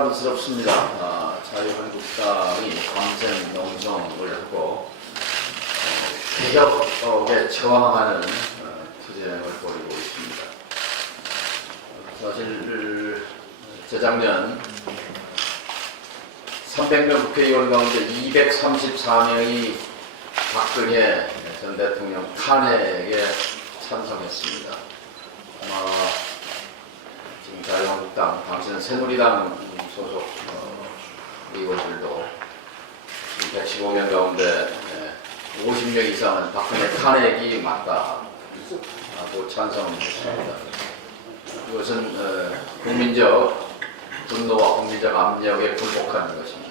부담스럽습니다. 자유한국당이 밤샘 농성을 하고 개혁에 저항하는 투쟁을 벌이고 있습니다. 사실 재작년 300명 국회의원 가운데 234명이 박근혜 전 대통령 탄핵에 찬성했습니다. 아마 지금 자유한국당, 당시는 새누리당 소속 의원들도 115명 가운데 50명 이상은 박근혜 탄핵이 맞다고 찬성했습니다. 이것은 국민적 분노와 국민적 압력에 굴복하는 것입니다.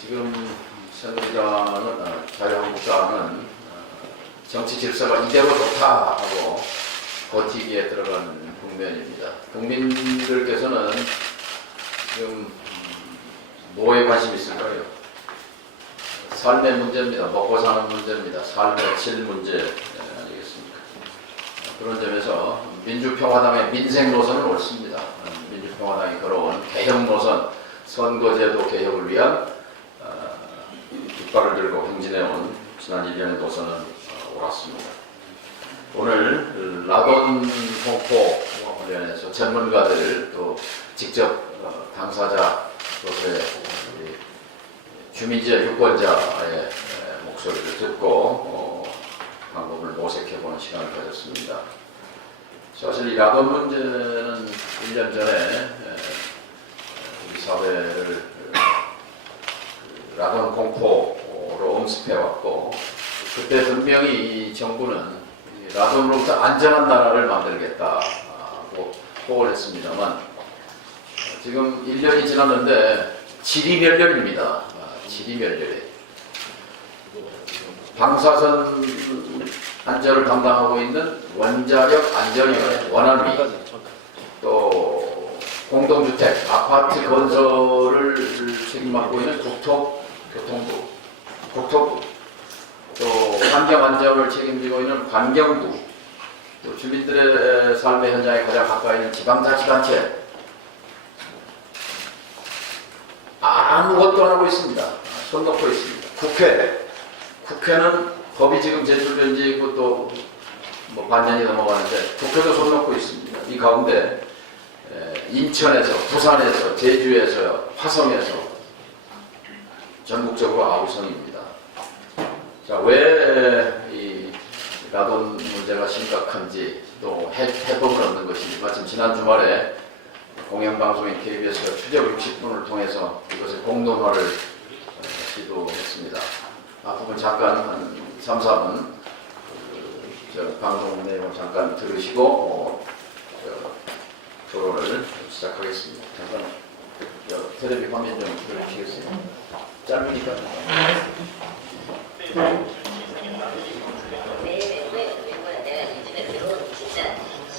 지금 새누리당은, 자유한국당은 정치 질서가 이대로 좋다 하고 버티기에 들어가는 국면입니다. 국민들께서는 지금 뭐에 관심이 있을까요? 삶의 문제입니다. 먹고 사는 문제입니다. 삶의 질 문제 아니겠습니까? 그런 점에서 민주평화당의 민생 노선은 옳습니다. 민주평화당이 걸어온 개혁 노선, 선거제도 개혁을 위한 깃발을 들고 행진해온 지난 1년의 노선은 옳았습니다. 오늘 라돈 공포 관련해서 전문가들 또 직접 당사자로서의 주민지역 유권자의 목소리를 듣고 방법을 모색해보는 시간을 가졌습니다. 사실 이 라돈 문제는 1년 전에 우리 사회를 라돈 공포로 엄습해왔고, 그때 분명히 이 정부는 라돈으로부터 안전한 나라를 만들겠다고 포옹을 했습니다만, 지금 1년이 지났는데 지리멸렬입니다. 지리멸렬이. 방사선 안전을 담당하고 있는 원자력 안전위원회, 원안위, 또 공동주택, 아파트 건설을 책임맡고 있는 국토교통부, 국토부, 또 환경안전을 책임지고 있는 환경부, 또 주민들의 삶의 현장에 가장 가까이 있는 지방자치단체, 아무것도 안 하고 있습니다. 손 놓고 있습니다. 국회는 법이 지금 제출된 지 또 뭐 반년이 넘어가는데 국회도 손 놓고 있습니다. 이 가운데 인천에서, 부산에서, 제주에서, 화성에서 전국적으로 아우성입니다. 자, 왜 이 라돈 문제가 심각한지, 또 해법을 얻는 것인지, 마침 지난 주말에 공영방송인 KBS가 추적 60분을 통해서 이것의 공론화를 시도했습니다. 앞부분 잠깐 한 3, 4분 방송 내용을 잠깐 들으시고 토론을 시작하겠습니다. 잠깐 텔레비 화면 좀 들으시겠어요? 짧으니까.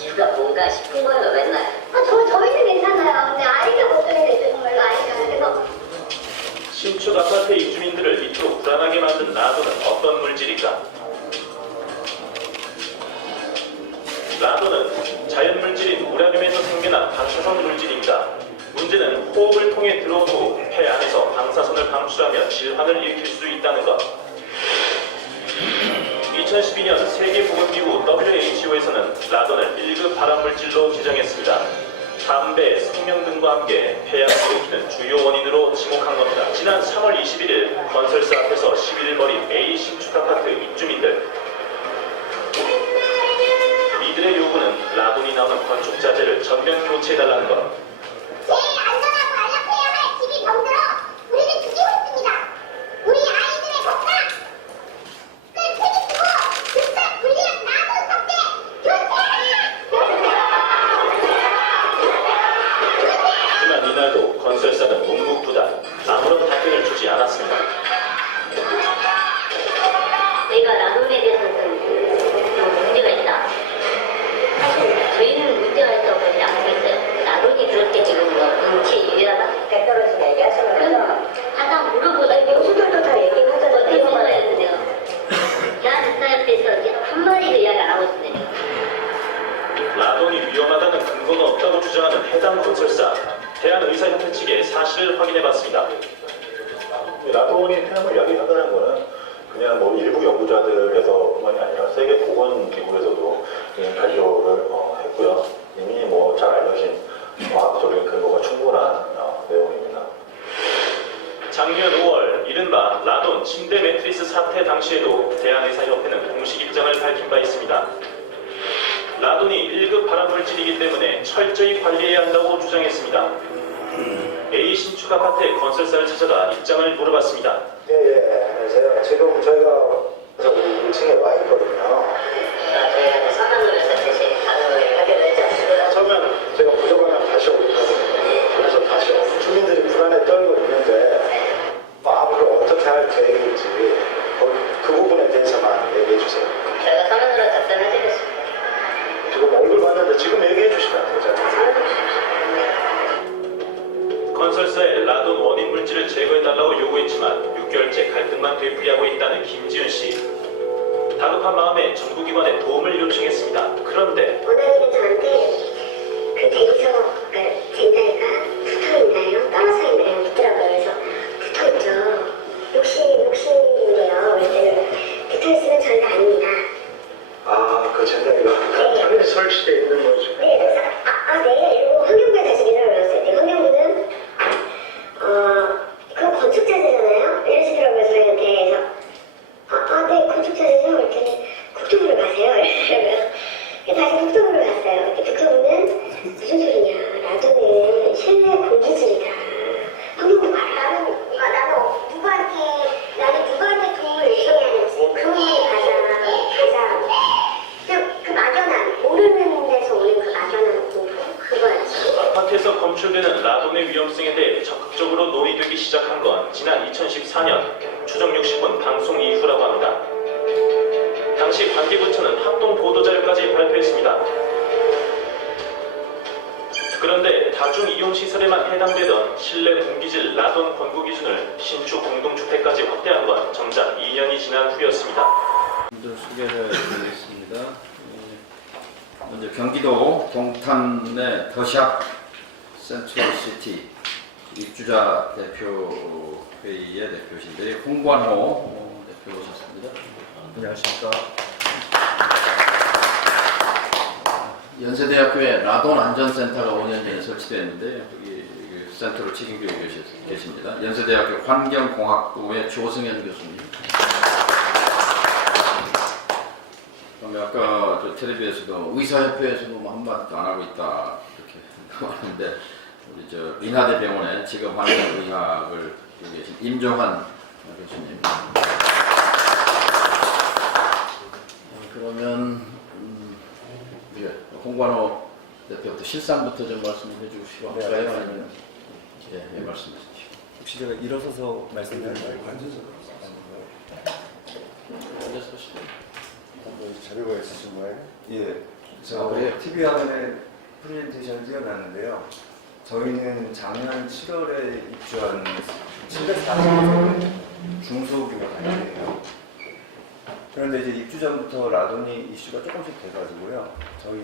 이유가 뭔가 싶은 거예요, 맨날. 저희는 괜찮아요. 근데 아이들 걱정이 정말로 아이들. 그래서 신축 아파트 입주민들을 이토록 불안하게 만든 라돈은 어떤 물질일까? 라돈은 자연물질인 우라늄에서 생겨난 방사선 물질입니다. 문제는 호흡을 통해 들어온 후 폐 안에서 방사선을 방출하며 질환을 일으킬 수 있다는 것. 2012년 세계보건기구 WHO에서는 라돈을 1급 발암물질로 지정했습니다. 담배, 성명 등과 함께 폐암을 일으키는 주요 원인으로 지목한 겁니다. 지난 3월 21일 건설사 앞에서 시위를 벌인 A 신축 아파트 입주민들. 이들의 요구는 라돈이 나오는 건축 자재를 전면 교체해달라는 것. 제일 안전하고 안락해야 할 집이 병들어 우리를 죽이고 있습니다. 우리 아이들의 건강 책임지고 급작 불리한 라돈 삭제 하지만 이날도 건설사는 묵묵부답 아무런 답변을 주지 않았습니다. 저희가 라돈에 대해서는 좀 문제가 있다. 사실 저희는 문제가 있다고 그러지 않고 있어요. 라돈이 그렇게 지금 인체 유해하다? 떨어지게 얘기하시면 그럼 항상 물어보다 교수들도 다 얘기하잖아요. 어떻게 생각해야 되는데요? 대한사협에서 한마디도 이야기 안 하고 있습니다. 라돈이 위험하다는 근거가 없다고 주장하는 해당 건설사. 대한의사협회 측에 사실을 확인해봤습니다. 라돈이 폐암을 이야기한다는 거는 그냥 뭐 일부 연구자들에서만이 아니라 세계 보건기구에서도 이미 발표를 했고요. 이미 뭐 잘 알려진 과학적인 근거가 충분한 내용입니다. 작년 5월 이른바 라돈 침대 매트리스 사태 당시에도 대한의사협회는 공식 입장을 밝힌 바 있습니다. 라돈이 1급 발암물질이기 때문에 철저히 관리해야 한다고 주장했습니다. A 신축 아파트의 건설사를 찾아가 입장을 물어봤습니다. 예, 안녕하세요. 지금 저희가 저기 1층에 와 있거든요. 저희한테 선언을 해서 대신 반응을 하기로 했지 않습니까? 처음에는 제가 부족하면 다시 오고 그래서 다시 오고 주민들이 불안에 떨고 있는데 뭐 앞으로 어떻게 할 계획인지 그 부분에 대해서만 얘기해 주세요. 저희가 선언으로 답변을 드렸습니다. 지금 얼굴 봤는데 지금 얘기해 주시면 되죠. 건설사에 라돈 원인 물질을 제거해달라고 요구했지만 6개월째 갈등만 되풀이하고 있다는 김지은 씨. 다급한 마음에 정부기관에 도움을 요청했습니다. 그런데 원하기는 저한테 그 대리석 젠달가 붙어있나요? 떨어져 있나요? 묻더라고요. 그래서 붙어있죠. 욕심이래요. 그래서 붙어있으면 저희가 아닙니다. 그 젠다리가 당연히 설치되어 있는 거죠. 네, 그래서 네. 이러고 환경부에 다시 연락을 왔어요. 근데 환경부는 그건 건축자재잖아요. 이러시더라고요. 저희한테. 그래서 네, 건축자재죠. 이렇게 국토부로 가세요. 이러면 다시 국토부로 갔어요. 국토부는 무슨 소리냐. 라돈은 실내 공기질이다. 환경부 봐라. 나는 누구한테 도움을 요청해야 하는지 그 부분에 가자. 그 막연한, 모르는 데서 오는 그 막연한 공부? 그거였죠. 아파트에서 검출되는 라돈의 위험성에 대해 적극적으로 논의되기 시작한 건 지난 2014년 추정 60분 방송 이후라고 합니다. 당시 관계부처는 합동 보도자료까지 발표했습니다. 그런데 다중이용시설에만 해당되던 실내 공기질 라돈 권고 기준을 신축 공동주택까지 확대한 건 정작 2년이 지난 후였습니다. 소개를 드리겠습니다. 먼저 경기도 동탄의 더샵 센트럴시티 입주자 대표회의의 대표신데 홍관호 대표 오셨습니다. 안녕하십니까. 연세대학교에 라돈 안전센터가 5년 전에 설치되었는데 여기 센터를 책임지고 계십니다. 연세대학교 환경공학부의 조승현 교수님. 그다음에 아까 저 텔레비에서도 의사협회에서도 뭐 한마디도 안 하고 있다 이렇게 하는데 우리 저 인하대병원의 직업환경의학을 여기 계신 임종환 교수님. 그러면 예, 홍관호 대표부터 실상부터 좀 말씀해 주시고 네, 할까요? 알겠습니다. 아니면 예, 말씀해 주십시오. 혹시 제가 일어서서 말씀드릴까요? 앉아서 하시죠. 자료가 있으신 거예요? 예. 아, 그래요? TV 화면에 프레젠테이션을 띄워놨는데요. 저희는 작년 7월에 입주한 740명 중소규모 단지예요. 그런데 이제 입주 전부터 라돈이 이슈가 조금씩 돼가지고요. 저희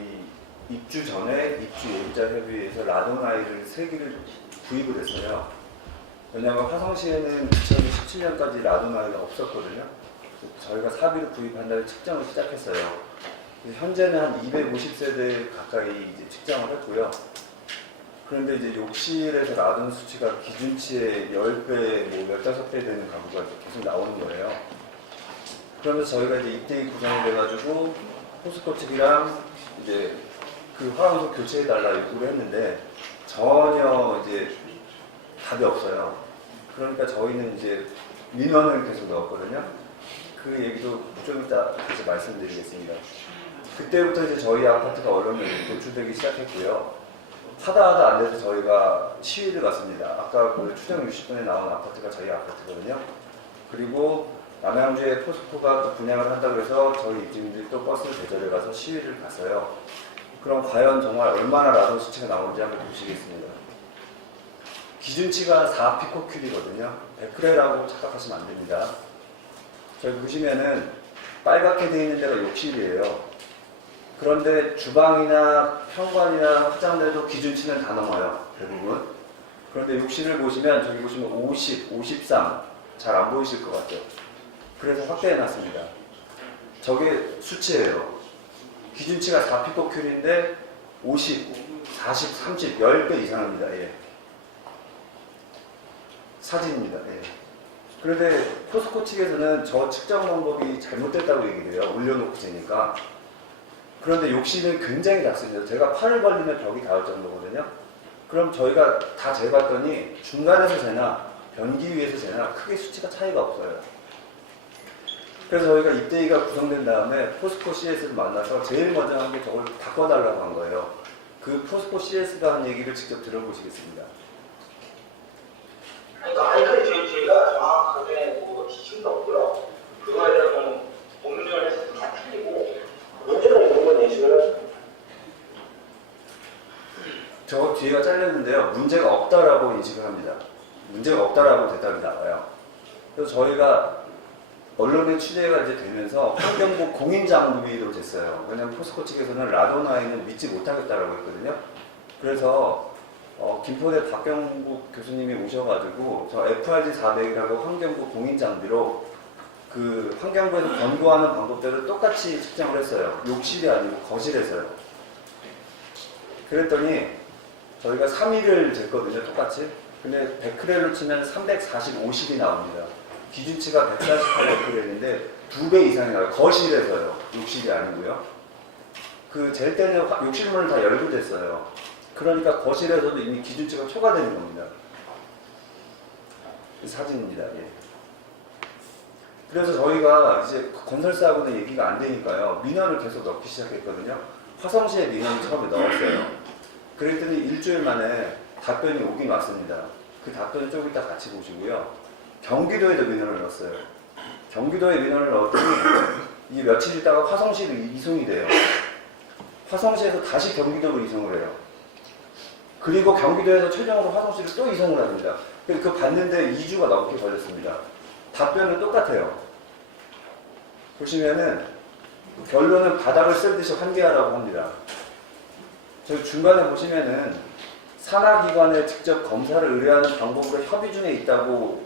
입주 전에 입주 예비자 협의회에서 라돈 아이를 3개를 구입을 했어요. 왜냐하면 화성시에는 2017년까지 라돈 아이가 없었거든요. 저희가 사비로 구입한 다음에 측정을 시작했어요. 현재는 한 250세대 가까이 이제 측정을 했고요. 그런데 이제 욕실에서 라돈 수치가 기준치의 10배, 뭐 15배 되는 가구가 계속 나오는 거예요. 그러면서 저희가 이제 입대기 구성이 돼가지고 포스코 측이랑 이제 그 화학소 교체해달라 요구를 했는데 전혀 이제 답이 없어요. 그러니까 저희는 이제 민원을 계속 넣었거든요. 그 얘기도 좀 이따 다시 말씀드리겠습니다. 그때부터 이제 저희 아파트가 언론에 노출되기 시작했고요. 하다 안 돼서 저희가 시위를 갔습니다. 아까 그 추정 60분에 나온 아파트가 저희 아파트거든요. 그리고 남양주에 포스코가 또 분양을 한다고 해서 저희 입주민들이 또 버스를 대절해 가서 시위를 갔어요. 그럼 과연 정말 얼마나 라돈 수치가 나오는지 한번 보시겠습니다. 기준치가 4피코큐리거든요. 100크레라고 착각하시면 안 됩니다. 저기 보시면은 빨갛게 되어 있는 데가 욕실이에요. 그런데 주방이나 현관이나 화장대도 기준치는 다 넘어요. 대부분. 그런데 욕실을 보시면 저기 보시면 50, 53 잘 안 보이실 것 같죠? 그래서 확대해 놨습니다. 저게 수치예요. 기준치가 4피코큐리인데 50, 40, 30, 10배 이상입니다. 예. 사진입니다. 예. 그런데 포스코 측에서는 저 측정 방법이 잘못됐다고 얘기를 해요. 올려놓고 재니까. 그런데 욕실은 굉장히 작습니다. 제가 팔을 벌리면 벽이 닿을 정도거든요. 그럼 저희가 다 재봤더니 중간에서 재나 변기 위에서 재나 크게 수치가 차이가 없어요. 그래서 저희가 입대위가 구성된 다음에 포스코 CS를 만나서 제일 먼저 한 게 저걸 바꿔달라고 한 거예요. 그 포스코 CS가 한 얘기를 직접 들어보시겠습니다. 그러니까 아이콘 JJ가 정확하게 뭐 지침도 없고요. 그거에 대한 법률 해석도 다 틀리고 문제가 있는 건 인식을 저 뒤에가 잘렸는데요. 문제가 없다라고 인식을 합니다. 문제가 없다라고 대답이 나와요. 그래서 저희가 언론에 취재가 이제 되면서 환경부 공인장비로 됐어요. 왜냐하면 포스코 측에서는 라도나이는 믿지 못하겠다라고 했거든요. 그래서 김포대 박경국 교수님이 오셔가지고 저 FRD 400이라고 환경부 공인장비로 그 환경부에서 권고하는 방법대로 똑같이 측정을 했어요. 욕실이 아니고 거실에서요. 그랬더니 저희가 3일을 쟀거든요. 똑같이. 근데 베크렐로 치면 345씩이 나옵니다. 기준치가 148베크렐인데 2배 이상이 나와요. 거실에서요. 욕실이 아니고요. 그 잴 때는 욕실문을 다 열고 쟀어요. 그러니까 거실에서도 이미 기준치가 초과되는 겁니다. 사진입니다. 예. 그래서 저희가 이제 건설사하고는 얘기가 안 되니까요. 민원을 계속 넣기 시작했거든요. 화성시에 민원을 처음에 넣었어요. 그랬더니 일주일 만에 답변이 오긴 왔습니다. 그 답변을 조금 이따 같이 보시고요. 경기도에도 민원을 넣었어요. 경기도에 민원을 넣었더니 이게 며칠 있다가 화성시로 이송이 돼요. 화성시에서 다시 경기도로 이송을 해요. 그리고 경기도에서 최종으로 화성시로 또 이송을 합니다. 그 받는데 2주가 넘게 걸렸습니다. 답변은 똑같아요. 보시면은 결론은 바닥을 쓸듯이 환기하라고 합니다. 저 중간에 보시면은 산하기관에 직접 검사를 의뢰하는 방법으로 협의 중에 있다고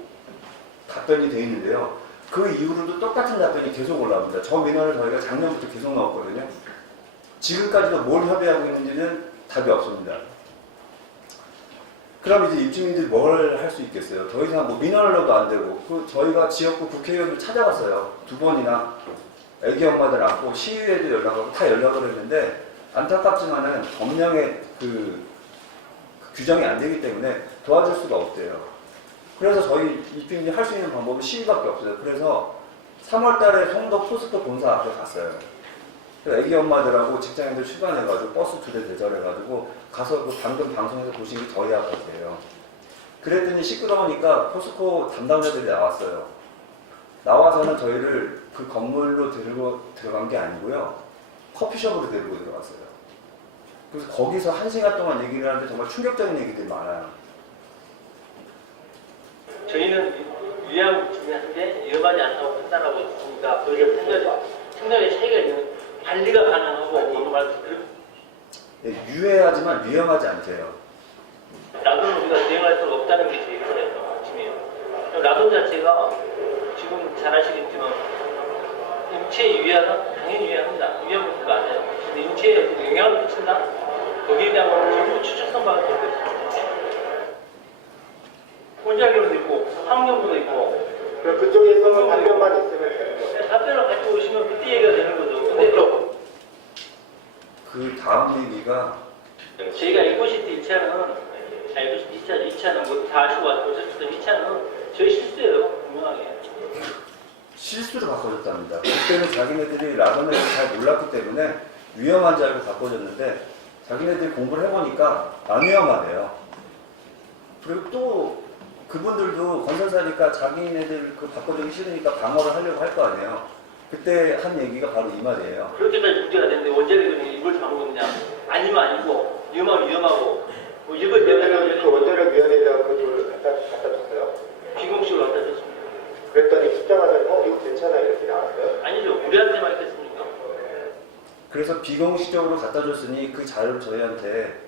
답변이 되어 있는데요. 그 이후로도 똑같은 답변이 계속 올라옵니다. 저 민원을 저희가 작년부터 계속 넣었거든요. 지금까지도 뭘 협의하고 있는지는 답이 없습니다. 그럼 이제 입주민들이 뭘 할 수 있겠어요? 더 이상 뭐 민원을 넣어도 안 되고, 저희가 지역구 국회의원을 찾아갔어요. 2번이나 애기 엄마들 안고 시의회도 연락하고 다 연락을 했는데 안타깝지만은 법령의 그 규정이 안 되기 때문에 도와줄 수가 없대요. 그래서 저희 입주민이 할 수 있는 방법은 시위밖에 없어요. 그래서 3월 달에 송도 포스코 본사 앞에 갔어요. 애기 엄마들하고 직장인들 출간해가지고 버스 2대 대절해가지고 가서 그 방금 방송에서 보신 게 저희 아파트예요. 그랬더니 시끄러우니까 포스코 담당자들이 나왔어요. 나와서는 저희를 그 건물로 데리고 들어간 게 아니고요. 커피숍으로 데리고 들어갔어요. 그래서 거기서 1시간 동안 얘기를 하는데 정말 충격적인 얘기들이 많아요. 저희는 위험 주민한테 위험하지 않다고 판단하고 있으니까 그게 생각의 차이가 있는 관리가 가능하고 어느 말 네, 유해하지만 위험하지 않대요. 라돈 우리가 대응할 수가 없다는 게 제일 핵심이에요. 라돈 자체가 지금 잘 아시겠지만 인체에 유해하다? 당연히 유해합니다. 위험은 맞아요. 근데 인체에 영향을 끼친다? 거기에 대한 건 전부 추측성밖에 없어요. 혼자기로도 있고 환경부도 있고 그럼 그쪽에서 답변만 있으면 되는 거예요. 답변을 가지고 오시면 그때 얘기가 되는 거죠. 근데 그 다음 얘기가 저희가 에코시티 2차는 에코시티 2차는 뭐 다 아시고 오셨던 2차는 저희 실수예요. 분명하게. 실수로 바꿔줬답니다. 그때는 자기네들이 라돈을 잘 몰랐기 때문에 위험한 줄 알고 바꿔줬는데 자기네들이 공부를 해보니까 안 위험하대요. 그리고 또 그분들도 건설사니까 자기네들 그 바꿔주기 싫으니까 방어를 하려고 할 거 아니에요. 그때 한 얘기가 바로 이 말이에요. 그렇게까지 문제가 되는데 원자력이 이걸 잡는 거냐? 아니면 아니고 위험하면 위험하고 뭐 이걸 그러면 내가 그 원자력 위원회에다가 그걸 갖다 줬어요. 비공식으로 갖다 줬습니다. 그랬더니 측정하더니 이거 괜찮아 이렇게 나왔어요. 아니죠. 우리한테만 했겠습니까? 그래서 비공식적으로 갖다 줬으니 그 자료를 저희한테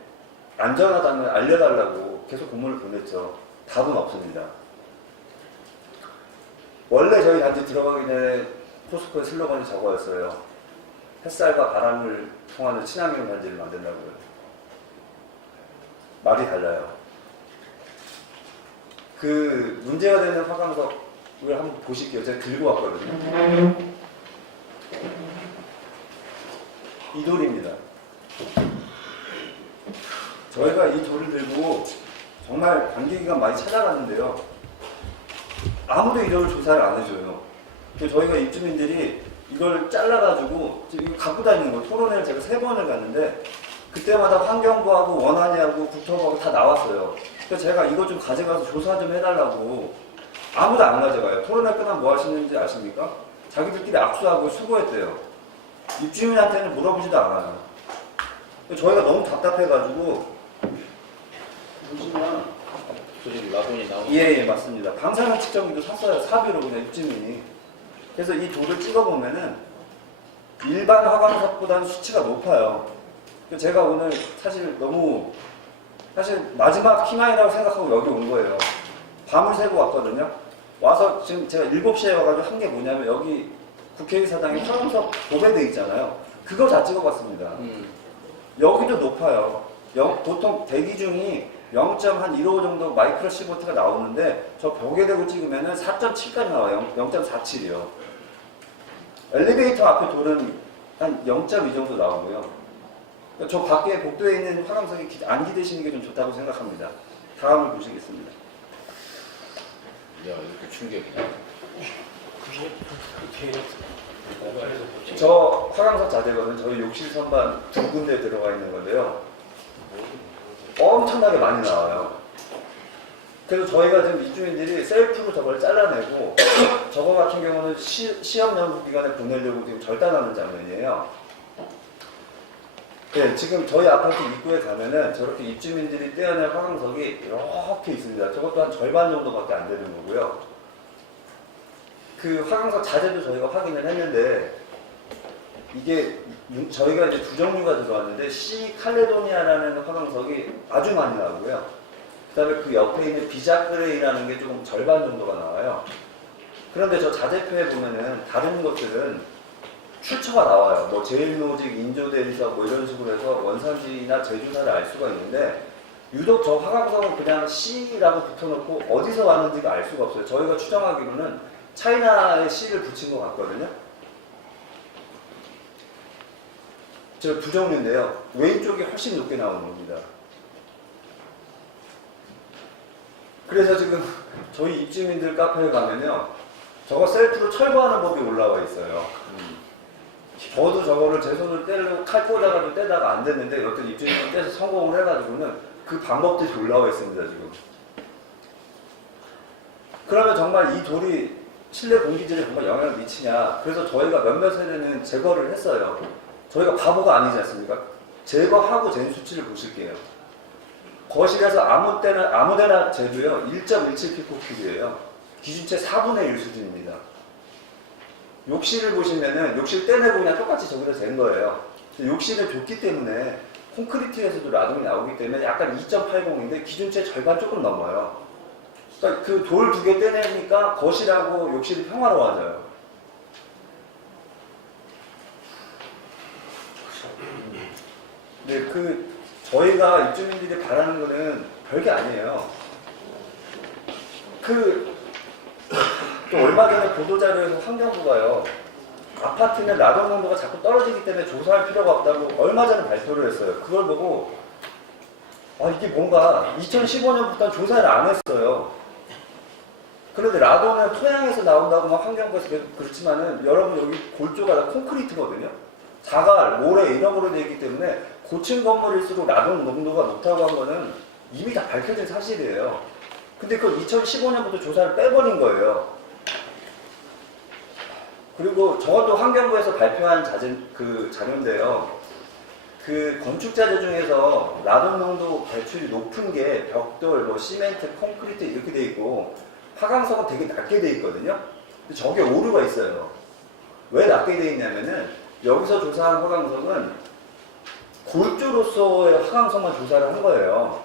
안전하다면 알려달라고 계속 공문을 보냈죠. 답은 없습니다. 원래 저희 단지 들어가기 전에 포스코의 슬로건이 저거였어요. 햇살과 바람을 통하는 친환경 단지를 만든다고요. 말이 달라요. 그 문제가 되는 화강석을 한번 보실게요. 제가 들고 왔거든요. 이 돌입니다. 저희가 이 돌을 들고 정말 단기기간 많이 찾아갔는데요. 아무도 이걸 조사를 안 해줘요. 저희가 입주민들이 이걸 잘라가지고 지금 이거 갖고 다니는 거 토론회를 제가 3번을 갔는데 그때마다 환경부하고 원안위하고 국토부하고 다 나왔어요. 그래서 제가 이거 좀 가져가서 조사 좀 해달라고. 아무도 안 가져가요. 토론회 끝나면 뭐 하시는지 아십니까? 자기들끼리 악수하고 수고했대요. 입주민한테는 물어보지도 않아요. 저희가 너무 답답해가지고 보시면 그리고 라돈이 나오는 예, 맞습니다. 방사능 측정기도 샀어요. 사비로 그냥 입주민이. 그래서 이 돌을 찍어보면은 일반 화강석보다는 수치가 높아요. 제가 오늘 사실 마지막 희망이라고 생각하고 여기 온 거예요. 밤을 새고 왔거든요. 와서 지금 제가 7시에 와가지고 한 게 뭐냐면 여기 국회의사당에 화강석 도배돼 있잖아요. 그거 다 찍어봤습니다. 여기도 높아요. 보통 대기중이 0.15 정도 마이크로 시보트가 나오는데 저 벽에 대고 찍으면 4.7까지 나와요. 0.47이요. 엘리베이터 앞에 돌은 한 0.2 정도 나오고요. 저 밖에 복도에 있는 화강석이 안 기대시는 게 좀 좋다고 생각합니다. 다음을 보시겠습니다. 야, 이렇게 충격이네. 저 화강석 자재거는 저희 욕실 선반 2군데 들어가 있는 건데요. 엄청나게 많이 나와요. 그래서 저희가 지금 입주민들이 셀프로 저걸 잘라내고 저거 같은 경우는 시험 연구 기간에 보내려고 지금 절단하는 장면이에요. 네, 지금 저희 아파트 입구에 가면은 저렇게 입주민들이 떼어낸 화강석이 이렇게 있습니다. 저것도 한 절반 정도밖에 안 되는 거고요. 그 화강석 자재도 저희가 확인을 했는데 이게 저희가 이제 2종류가 들어왔는데 C 칼레도니아라는 화강석이 아주 많이 나오고요. 그 다음에 그 옆에 있는 비자그레이라는 게 조금 절반 정도가 나와요. 그런데 저 자재표에 보면은 다른 것들은 출처가 나와요. 뭐 제일노직, 인조대리석 뭐 이런 식으로 해서 원산지나 제조사를 알 수가 있는데 유독 저 화강석은 그냥 C라고 붙여놓고 어디서 왔는지가 알 수가 없어요. 저희가 추정하기로는 차이나에 C를 붙인 것 같거든요. 저 2종류인데요. 왼쪽이 훨씬 높게 나오는 겁니다. 그래서 지금 저희 입주민들 카페에 가면요. 저거 셀프로 철거하는 법이 올라와 있어요. 저도 저거를 제 손으로 떼려고 칼 꽂아가지고 떼다가 안 됐는데 어떤 입주민이 떼서 성공을 해가지고는 그 방법들이 올라와 있습니다, 지금. 그러면 정말 이 돌이 실내 공기질에 정말 영향을 미치냐. 그래서 저희가 몇몇 세대는 제거를 했어요. 저희가 바보가 아니지 않습니까? 제거하고 잰 수치를 보실게요. 거실에서 아무데나 재도요 1.17피코킬이에요. 기준체 4분의 1 수준입니다. 욕실을 보시면은 욕실 떼내고 그냥 똑같이 저기다 잰 거예요. 욕실은 좁기 때문에 콘크리트에서도 라동이 나오기 때문에 약간 2.80인데 기준체 절반 조금 넘어요. 그러니까 그 돌 2개 떼내니까 거실하고 욕실이 평화로워져요. 네, 저희가 입주민들이 바라는 거는 별게 아니에요. 또 얼마 전에 보도자료에서 환경부가요, 아파트는 라돈 농도가 자꾸 떨어지기 때문에 조사할 필요가 없다고 얼마 전에 발표를 했어요. 그걸 보고, 이게 뭔가 2015년부터 조사를 안 했어요. 그런데 라돈은 토양에서 나온다고 막 환경부에서 그렇지만은 여러분 여기 골조가 다 콘크리트거든요. 자갈, 모래 이런 거로 되어 있기 때문에 고층 건물일수록 라돈 농도가 높다고 한 거는 이미 다 밝혀진 사실이에요. 근데 그걸 2015년부터 조사를 빼버린 거예요. 그리고 저것도 환경부에서 발표한 자료인데요. 그 건축자재 중에서 라돈 농도 배출이 높은 게 벽돌, 뭐 시멘트, 콘크리트 이렇게 돼 있고 화강석은 되게 낮게 돼 있거든요. 근데 저게 오류가 있어요. 왜 낮게 돼 있냐면은 여기서 조사한 화강석은 골조로서의 화강석만 조사를 한 거예요.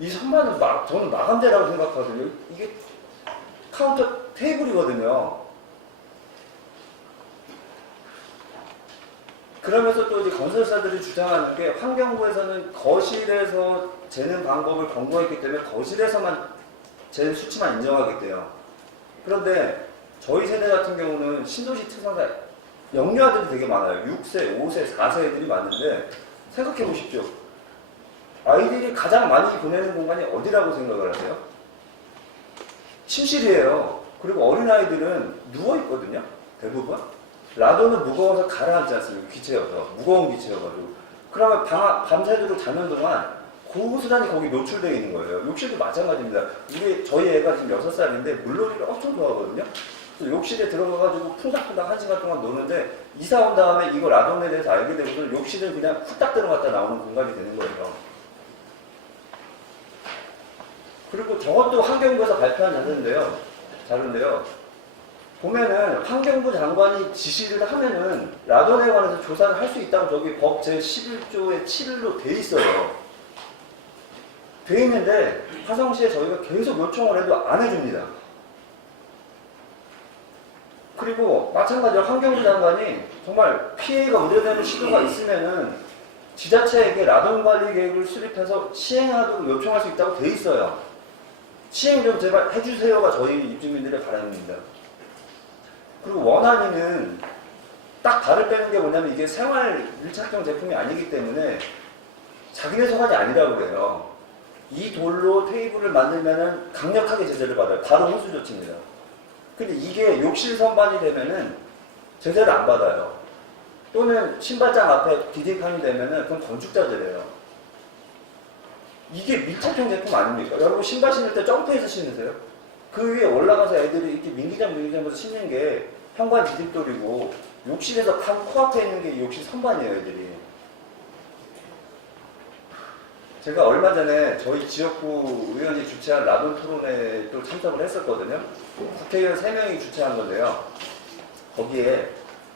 이 선반은 저는 마감재라고 생각하거든요. 이게 카운터 테이블이거든요. 그러면서 또 이제 건설사들이 주장하는 게 환경부에서는 거실에서 재는 방법을 권고했기 때문에 거실에서만 재는 수치만 인정하겠대요. 그런데 저희 세대 같은 경우는 신도시 특성상 영유아들이 되게 많아요. 6세, 5세, 4세 애들이 많은데 생각해 보십시오. 아이들이 가장 많이 보내는 공간이 어디라고 생각을 하세요? 침실이에요. 그리고 어린아이들은 누워있거든요. 대부분. 라돈은 무거워서 가라앉지 않습니까? 기체여서. 무거운 기체여가지고. 그러면 밤새도록 자는 동안 고스란히 거기 노출되어 있는 거예요. 욕실도 마찬가지입니다. 저희 애가 지금 6살인데 물놀이를 엄청 좋아하거든요. 그래서 욕실에 들어가가지고 쿵닥쿵닥 1시간 동안 노는데 이사 온 다음에 이거 라돈에 대해서 알게 되고서 욕실은 그냥 후딱 들어갔다 나오는 공간이 되는 거예요. 그리고 저것도 환경부에서 발표한 자료인데요. 보면은 환경부 장관이 지시를 하면은 라돈에 관해서 조사를 할 수 있다고 저기 법 제11조의 7일로 돼 있어요. 돼 있는데 화성시에 저희가 계속 요청을 해도 안 해줍니다. 그리고 마찬가지로 환경부 장관이 정말 피해가 우려되는 시도가 있으면은 지자체에게 라돈 관리 계획을 수립해서 시행하도록 요청할 수 있다고 돼 있어요. 시행 좀 제발 해주세요가 저희 입주민들의 바람입니다. 그리고 원안위는 딱 발을 빼는 게 뭐냐면 이게 생활 밀착형 제품이 아니기 때문에 자기네 소관이 아니라고 그래요. 이 돌로 테이블을 만들면은 강력하게 제재를 받아요. 바로 호수 조치입니다. 근데 이게 욕실 선반이 되면은 제재를 안 받아요. 또는 신발장 앞에 디딤칸이 되면은 그건 건축자재래요. 이게 밀착형 제품 아닙니까? 여러분 신발 신을 때 점프해서 신으세요? 그 위에 올라가서 애들이 이렇게 민기장에서 신는 게 현관 디딤돌이고 욕실에서 코앞에 있는 게 욕실 선반이에요, 애들이. 제가 얼마 전에 저희 지역구 의원이 주최한 라돈 토론회에 또 참석을 했었거든요. 국회의원 3명이 주최한 건데요. 거기에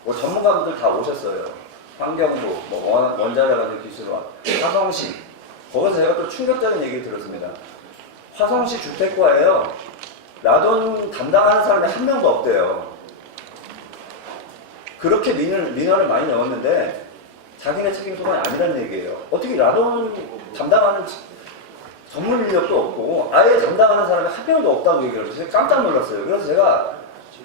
뭐 전문가분들 다 오셨어요. 환경부, 뭐 원자력가지고 기술원, 화성시. 거기서 제가 또 충격적인 얘기를 들었습니다. 화성시 주택과에요. 라돈 담당하는 사람이 한 명도 없대요. 그렇게 민원을 많이 넣었는데 자기네 책임 소관이 아니라는 얘기예요. 어떻게 라돈 담당하는 전문 인력도 없고 아예 담당하는 사람이 한 명도 없다고 얘기를 해서 깜짝 놀랐어요. 그래서 제가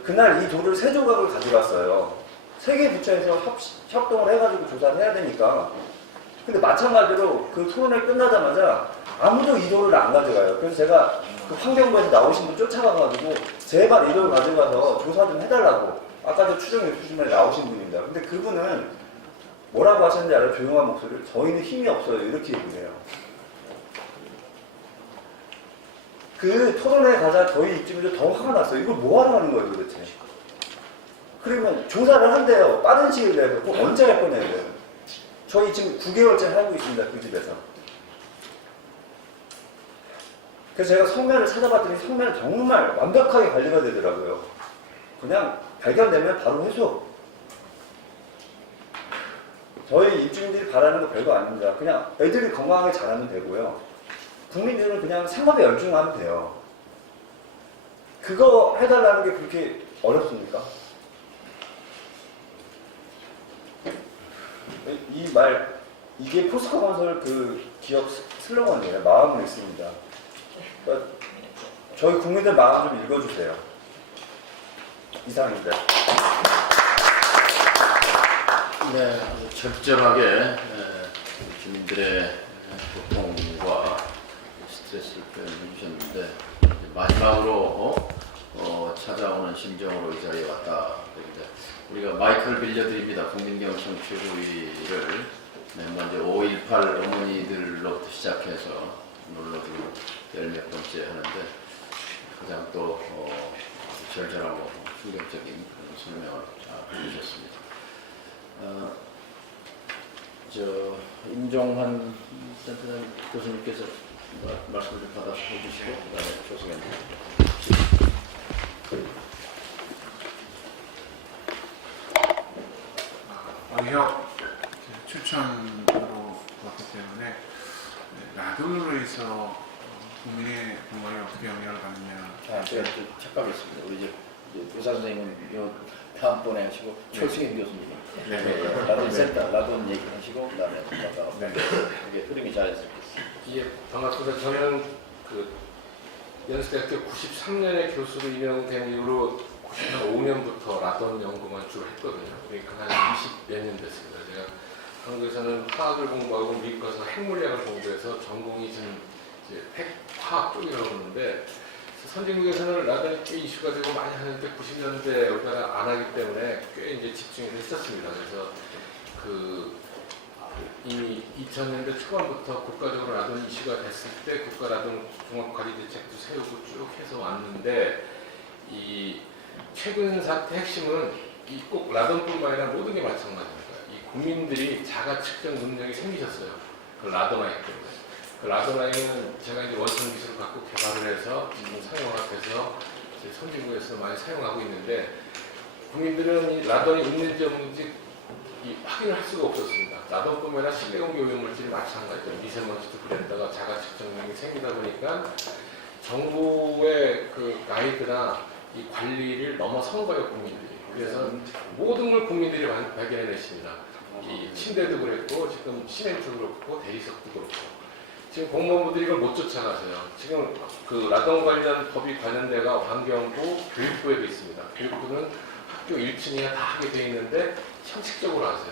그날 이 돌을 3조각을 가져갔어요. 3개 부처에서 협동을 해가지고 조사를 해야 되니까. 근데 마찬가지로 그 토론회 끝나자마자 아무도 이 돌을 안 가져가요. 그래서 제가 그 환경부에서 나오신 분 쫓아가가지고 제발 이 돌을 가져가서 조사 좀 해달라고. 아까도 추정 12시간에 나오신 분입니다. 근데 그분은 뭐라고 하셨는지 알아요? 조용한 목소리를. 저희는 힘이 없어요. 이렇게 얘기해요. 그 토론회 가자 저희 입주민들 더 화가 났어요. 이걸 뭐하러 하는 거예요 도대체. 그러면 조사를 한대요. 빠른 시일 내에. 그럼 언제 할 거냐고요. 저희 지금 9개월째 하고 있습니다. 그 집에서. 그래서 제가 성면을 찾아봤더니 성면은 정말 완벽하게 관리가 되더라고요. 그냥 발견되면 바로 회수. 저희 입주민들이 바라는 거 별거 아닙니다. 그냥 애들이 건강하게 자라면 되고요. 국민들은 그냥 생업에 열중하면 돼요. 그거 해달라는 게 그렇게 어렵습니까? 이 말, 이게 포스코 건설 그 기업 슬로건이에요. 마음을 읽습니다. 그러니까 저희 국민들 마음 좀 읽어주세요. 이상입니다. 네, 아주 적절하게 주민들의 고통과 스트레스를 표현해 주셨는데 마지막으로 찾아오는 심정으로 이 자리에 왔다. 우리가 마이크를 빌려드립니다. 국민경청 최고위를 먼저 5.18 어머니들로부터 시작해서 눌러주고 10몇 번째 하는데 가장 또 절절하고 충격적인 그런 설명을 해주셨습니다. 임종환 센터장 교수님께서 말씀을 좀 받아서 해주시고 그다음에 조승현 방역 추천으로 왔기 때문에 라돈으로 해서 국민의 공간에 어떻게 영향을 받느냐. 제가 좀 착각했습니다. 우리 이제 의사 선생님은 요 다음번에 하시고 최승현 교수님 라돈 센터 라돈 얘기하시고 그다음에 이게 흐름이 잘 됐습니다. 예, 반갑습니다. 저는 그 연세대학교 93년에 교수로 임명된 이후로 95년부터 라돈 연구만 주로 했거든요. 그러니까 한 20몇 년 됐습니다. 제가 한국에서는 화학을 공부하고 미국 가서 핵물리학을 공부해서 전공이 지금 이제 핵화학 쪽이라고 그러는데 선진국에서는 라돈이 꽤 이슈가 되고 많이 하는데 90년대 우리나라 안 하기 때문에 꽤 이제 집중을 했었습니다. 그래서 이미 2000년대 초반부터 국가적으로 라돈 이슈가 됐을 때 국가 라돈 종합관리 대책도 세우고 쭉 해서 왔는데 이 최근 사태 핵심은 이 꼭 라돈뿐만 아니라 모든 게 마찬가지입니다. 이 국민들이 자가 측정 능력이 생기셨어요. 그 라돈아이 때문에. 그 라돈아이는 제가 이제 원천 기술을 갖고 개발을 해서 지금 상용화돼서 이제 선진국에서 많이 사용하고 있는데 국민들은 이 라돈이 있는지 없는지 확인을 할 수가 없었습니다. 라돈뿐만 아니라 실내 공기 오염물질이 마찬가지죠. 미세먼지도 그랬다가 자가 측정 능력이 생기다 보니까 정부의 그 가이드나 이 관리를 넘어선 거예요, 국민들이. 그래서 모든 걸 국민들이 발견해냈습니다. 이 침대도 그랬고 지금 시멘트도 그렇고 대리석도 그렇고. 지금 공무원분들이 이걸 못 쫓아가세요. 지금 그 라돈 관련 법이 관련돼가 환경부, 교육부에도 있습니다. 교육부는 학교 1층 이하 다 하게 돼 있는데 형식적으로 하세요.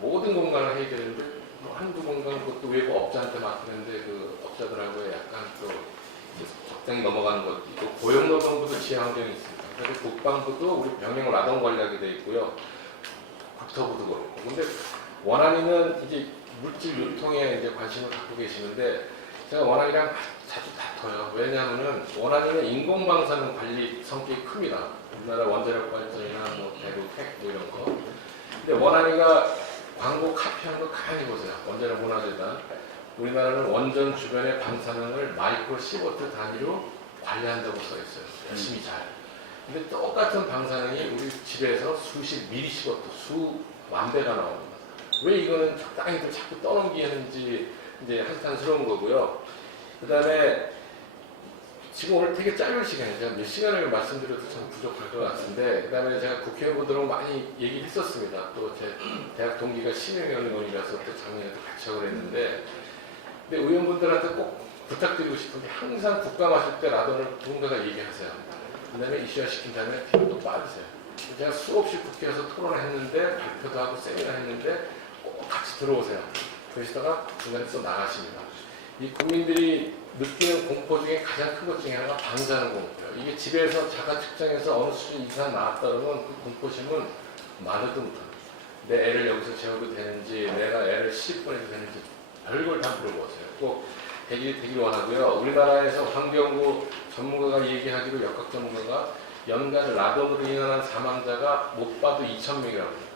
모든 공간을 해야 되는데 뭐 한두 공간 그것도 외부 업자한테 맡기는데 그 업자들하고 약간 또 적당히 넘어가는 것도 있고 고용노동부도 지향환경이 있습니다. 그래서 국방부도 우리 병영 라돈 관리하게 돼 있고요. 국토부도 그렇고. 근데 원안위는 이제 물질 유통에 이제 관심을 갖고 계시는데 제가 원안이랑 자주 다퉈요. 왜냐하면은 원안위는 인공방사능 관리 성격이 큽니다. 우리나라 원자력 발전이나 뭐 대륙 핵 뭐 이런 거. 근데 원안위가 광고 카피한 거 가만히 보세요. 원자력 문화재단. 우리나라는 원전 주변의 방사능을 마이크로 시버트 단위로 관리한다고 써 있어요. 열심히 잘. 근데 똑같은 방사능이 우리 집에서 수십 미리 시버트, 수만 배가 나옵니다. 왜 이거는 적당히들 자꾸 떠넘기는지 이제 한탄스러운 거고요. 그 다음에 지금 오늘 되게 짧은 시간이에요. 제가 몇 시간을 말씀드려도 참 부족할 것 같은데 그 다음에 제가 국회의원분들하고 많이 얘기를 했었습니다. 또 제 대학 동기가 심영현 의원이라서 또 작년에도 같이 하고 그랬는데 근데 의원분들한테 꼭 부탁드리고 싶은 게 항상 국감 하실 때 라돈을 누군가가 얘기하세요. 그 다음에 이슈화 시킨 다음에 뒤로 또 빠지세요. 제가 수없이 국회에서 토론을 했는데 발표도 하고 세미나 했는데 꼭 같이 들어오세요. 그러시다가 중간에 또 나가십니다. 이 국민들이 느끼는 공포 중에 가장 큰 것 중에 하나가 방사능 공포예요. 이게 집에서 자가 측정해서 어느 수준 이상 나왔다 그러면 그 공포심은 말도 못합니다. 내 애를 여기서 재워도 되는지 내가 애를 시집보내도 되는지 별걸 다 물어보세요. 꼭 되길 원하고요. 우리나라에서 환경부 전문가가 얘기하기로 역학 전문가가 연간 라돈으로 인한 사망자가 못 봐도 2,000명이라고 해요.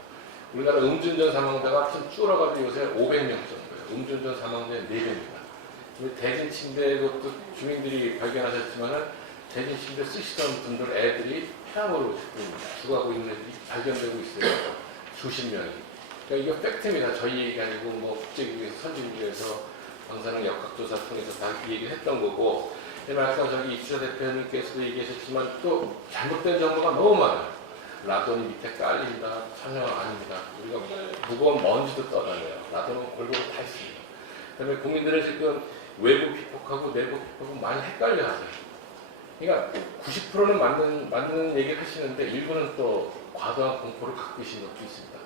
우리나라 음주운전 사망자가 좀 줄어가지고 요새 500명 정도예요. 음주운전 사망자의 4배입니다. 대진 침대 것도 주민들이 발견하셨지만은 대진 침대 쓰시던 분들 애들이 폐암으로 죽어가고 있는 애들이 발견되고 있어요. 수십 명이. 그러니까 이거 팩트입니다. 저희 얘기가 아니고 뭐 국제기구에서 선진국에서 방사능 역학조사 통해서 다 얘기를 했던 거고. 아까 저기 이수자 대표님께서도 얘기하셨지만 또 잘못된 정보가 너무 많아요. 라돈이 밑에 깔린다. 전혀 아닙니다. 우리가 무거운 먼지도 떠다녀요. 라돈은 골고루 다 있습니다. 그다음에 국민들은 지금 외부 피폭하고 내부 피폭은 많이 헷갈려 하세요. 그러니까 90%는 맞는 얘기를 하시는데 일부는 또 과도한 공포를 갖고 계신 것도 있습니다.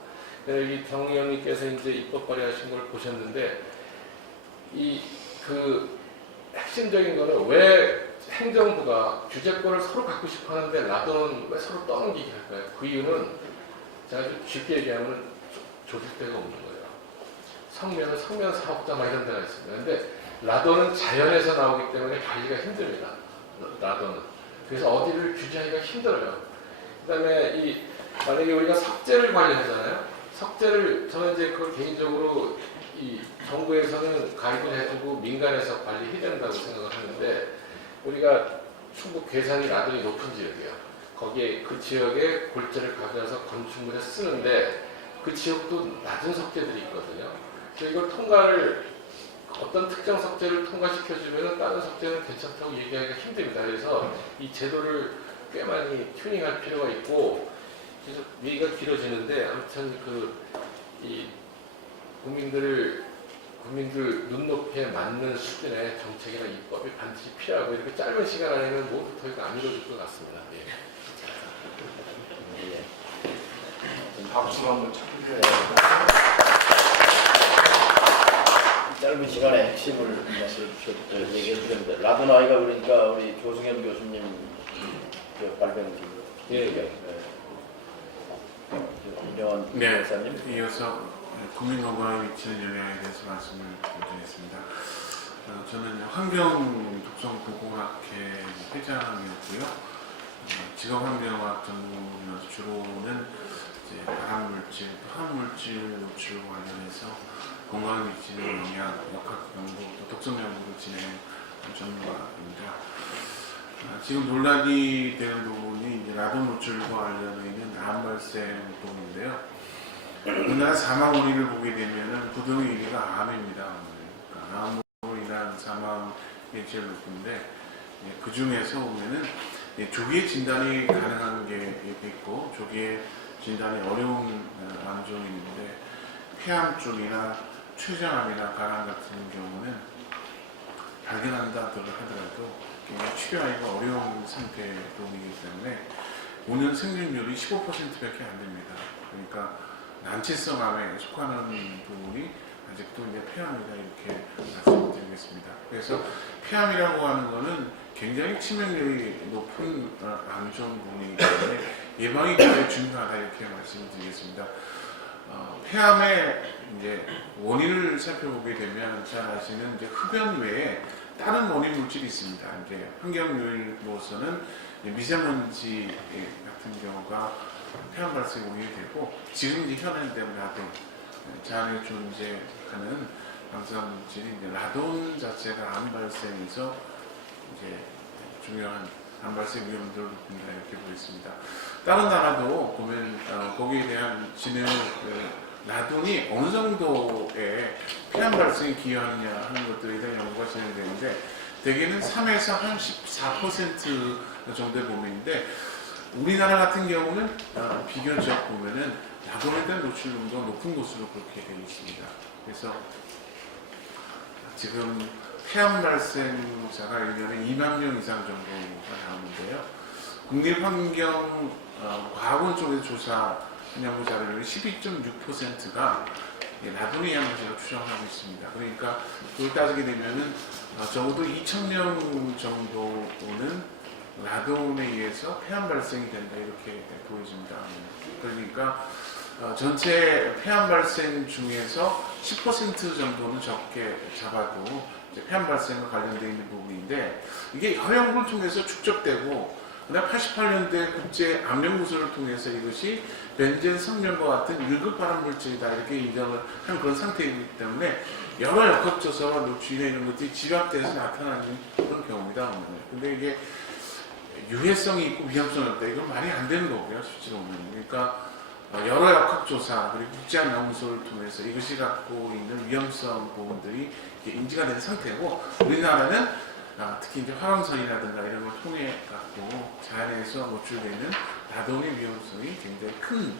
여기 정 의원님께서 이제 입법 발의하신 걸 보셨는데 그 핵심적인 거는 왜 행정부가 규제권을 서로 갖고 싶어 하는데 라돈은 왜 서로 떠넘기게 할까요? 그 이유는 제가 쉽게 얘기하면 조질 데가 없는 거예요. 성면 사업자만 이런 데가 있습니다. 근데 라돈은 자연에서 나오기 때문에 관리가 힘듭니다. 라돈은. 그래서 어디를 규제하기가 힘들어요. 그 다음에 만약에 우리가 석재를 관리하잖아요. 석재를 저는 이제 그걸 개인적으로 이 정부에서는 가이드를 해주고 민간에서 관리해야 된다고 생각을 하는데 우리가 충북 괴산이 라돈이 높은 지역이에요. 거기에 그 지역에 골재를 가져와서 건축물에 쓰는데 그 지역도 낮은 석재들이 있거든요. 그래서 이걸 통과를 어떤 특정 석재를 통과시켜주면 다른 석재는 괜찮다고 얘기하기가 힘듭니다. 그래서 이 제도를 꽤 많이 튜닝할 필요가 있고, 그래서 얘기가 길어지는데 아무튼 이 국민들 눈높이에 맞는 수준의 정책이나 입법이 반드시 필요하고, 이렇게 짧은 시간 안에는 뭐부터 이거 안 이루어질 것 같습니다. 예. 박수 한번 쳐주세요. 짧은 시간에 핵심을 얘기해 주셨는데, 라돈 아이가 그러니까 우리 조승현 교수님 발표는 지금 김영환 네, 박사님. 이어서 국민건강에 미치는 영향에 대해서 말씀을 드리겠습니다. 저는 환경 독성 보건학회 회장이었고요. 직업환경학 전공이어서 주로는 이제 발암물질, 화학물질 노출 관련해서 건강에 미치는 영향, 역학 연구, 또 독성 연구를 진행한 전문가입니다. 지금 논란이 되는 부분이 이제 라돈 노출과 관련해 있는 암 발생 부분인데요. 우리나라 사망 원인을 보게 되면은 부동의 1위가 암입니다. 그러니까 암으로 인한 사망이 제일 높은데, 그 중에서 보면은 조기에 진단이 가능한 게 있고, 조기에 진단이 어려운 암종이 있는데, 폐암 쪽이나 췌장암이나 가람 같은 경우는 발견한다 하더라도 치료하기가 어려운 상태이기 때문에 오는 생존율이 15%밖에 안 됩니다. 그러니까 난치성 암에 속하는 부분이 아직도 이제 폐암이다 이렇게 말씀드리겠습니다. 그래서 폐암이라고 하는 거는 굉장히 치명률이 높은 암종 부분이기 때문에 예방이 굉장히 중요하다 이렇게 말씀드리겠습니다. 폐암의 이제 원인을 살펴보게 되면 잘 아시는 이제 흡연 외에 다른 원인 물질이 있습니다. 이제 환경 요인으로서는 미세먼지 같은 경우가 폐암 발생 원인이 되고, 지금 이제 현행되는 라돈, 자연에 존재하는 방사능 물질이 이제 라돈 자체가 암 발생에서 이제 중요한 암 발생 위험도를 높인다 이렇게 보겠습니다. 다른 나라도 보면 거기에 대한 진행 라돈이 어느 정도의 폐암 발생에 기여하느냐 하는 것들에 대한 연구가 진행되는데, 대개는 3에서 한 14% 정도의 범위인데, 우리나라 같은 경우는 비교적 보면은 라돈에 대한 노출률도 높은 곳으로 그렇게 되어 있습니다. 그래서 지금 폐암 발생자가 1년에 2만 명 이상 정도가 나오는데요. 국립환경과학원 쪽에서 조사 연구 자료는 12.6%가 라돈에 의한 것이라고 추정하고 있습니다. 그러니까 그걸 따지게 되면은 적어도 2,000명 정도는 라돈에 의해서 폐암 발생이 된다 이렇게 보여집니다. 그러니까 전체 폐암 발생 중에서 10% 정도는 적게 잡아도 이제 폐암 발생과 관련되어 있는 부분인데, 이게 여러 연구를 통해서 축적되고, 그다음 88년대 국제 암연구소를 통해서 이것이 벤젠 성면과 같은 1급 발암 물질이다 이렇게 인정을 한 그런 상태이기 때문에 여러 역학조사와 노출이나 이런 것들이 집약돼서 나타나는 그런 경우입니다. 근데 이게 유해성이 있고 위험성이 없다, 이건 말이 안 되는 거고요, 실제로 보면. 그러니까 여러 역학조사 그리고 국제암연구소를 통해서 이것이 갖고 있는 위험성 부분들이 인지가 된 상태고, 우리나라는 특히 이제 화강선이라든가 이런 걸 통해 갖고 자연에서 노출되는 라돈의 위험성이 굉장히 큰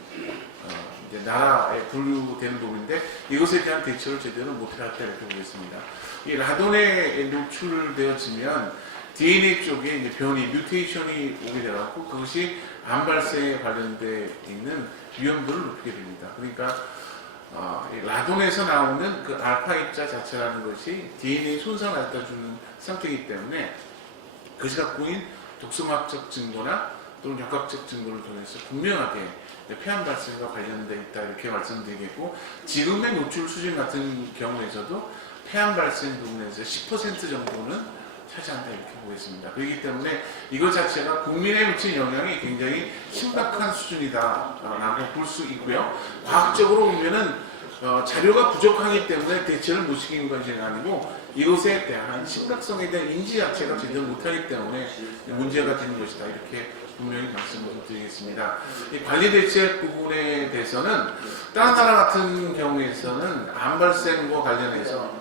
이제 나라에 분류되는 부분인데, 이것에 대한 대처를 제대로 못해왔다 이렇게 보겠습니다. 이 라돈에 노출되어지면 DNA 쪽에 이제 변이, 뮤테이션이 오게 되어갖고 그것이 암 발생에 관련돼 있는 위험도를 높이게 됩니다. 그러니까 라돈에서 나오는 그 알파 입자 자체라는 것이 DNA 손상을 갖다 주는 상태이기 때문에 그것이 갖고 있는 독성학적 증거나 또는 역학적 증거를 통해서 분명하게 폐암 발생과 관련되어 있다 이렇게 말씀드리겠고, 지금의 노출 수준 같은 경우에서도 폐암 발생 부분에서 10% 정도는 차지한다 이렇게 보겠습니다. 그렇기 때문에 이것 자체가 국민에 미치는 영향이 굉장히 심각한 수준이다라고 볼 수 있고요. 과학적으로 보면은 자료가 부족하기 때문에 대처를 못 시킨 것이 아니고, 이것에 대한 심각성에 대한 인지 자체가 제대로 못하기 때문에 문제가 되는 것이다 이렇게 분명히 말씀을 드리겠습니다. 이 관리 대책 부분에 대해서는 다른 나라 같은 경우에서는 암 발생과 관련해서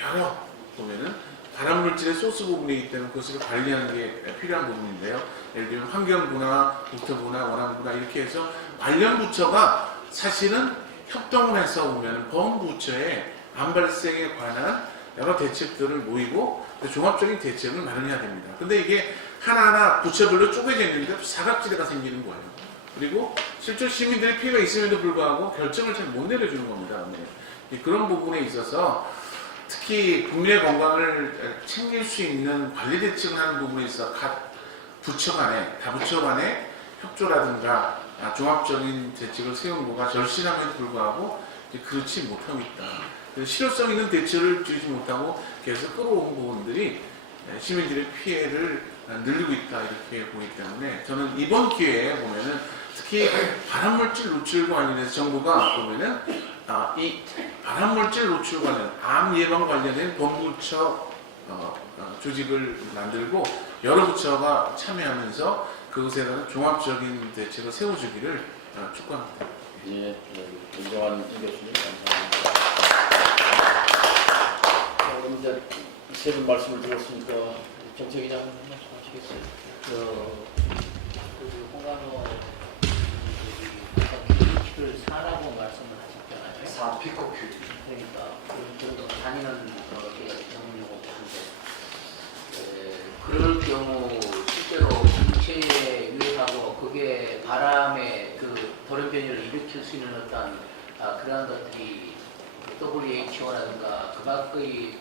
여러 보면은 발암물질의 소스 부분이기 때문에 그것을 관리하는 게 필요한 부분인데요. 예를 들면 환경부나 국토부나 원안부나 이렇게 해서 관련 부처가 사실은 협동을 해서 보면 범부처의 암 발생에 관한 여러 대책들을 모이고 종합적인 대책을 마련해야 됩니다. 근데 이게 하나하나 부처별로 쪼개져 있는데 사각지대가 생기는 거예요. 그리고 실제 시민들의 피해가 있음에도 불구하고 결정을 잘 못 내려주는 겁니다. 네. 그런 부분에 있어서 특히 국민의 건강을 챙길 수 있는 관리 대책을 하는 부분에 있어서 각 부처 간에, 다부처 간에 협조라든가 종합적인 대책을 세우는 거가 절실함에도 불구하고 그렇지 못하고 있다. 실효성 있는 대책을 주지 못하고 계속 끌어온 부분들이 시민들의 피해를 늘리고 있다 이렇게 보기 때문에 저는 이번 기회에 보면은 특히 발암물질 노출과 관련해서 정부가 보면은 이 발암물질 노출 관련 암 예방 관련된 본부처 조직을 만들고 여러 부처가 참여하면서 그것에 대한 종합적인 대책을 세워주기를 축원합니다. 예, 김정환 교수님 감사합니다. 그럼 이제 세 분 말씀을 들었으니까 정책위장 말씀하시겠어요? 그 홍관호 기준치를 4라고 말씀을 하셨잖아요. 4피코큐. 그러니까 그런 정도 다니는 경우라고 보는데 그럴 경우 실제로 인체에 유해하고 그게 바람에 그 돌연변이를 일으킬 수 있는 어떤 그러한 것들이 WHO라든가 그 밖의 이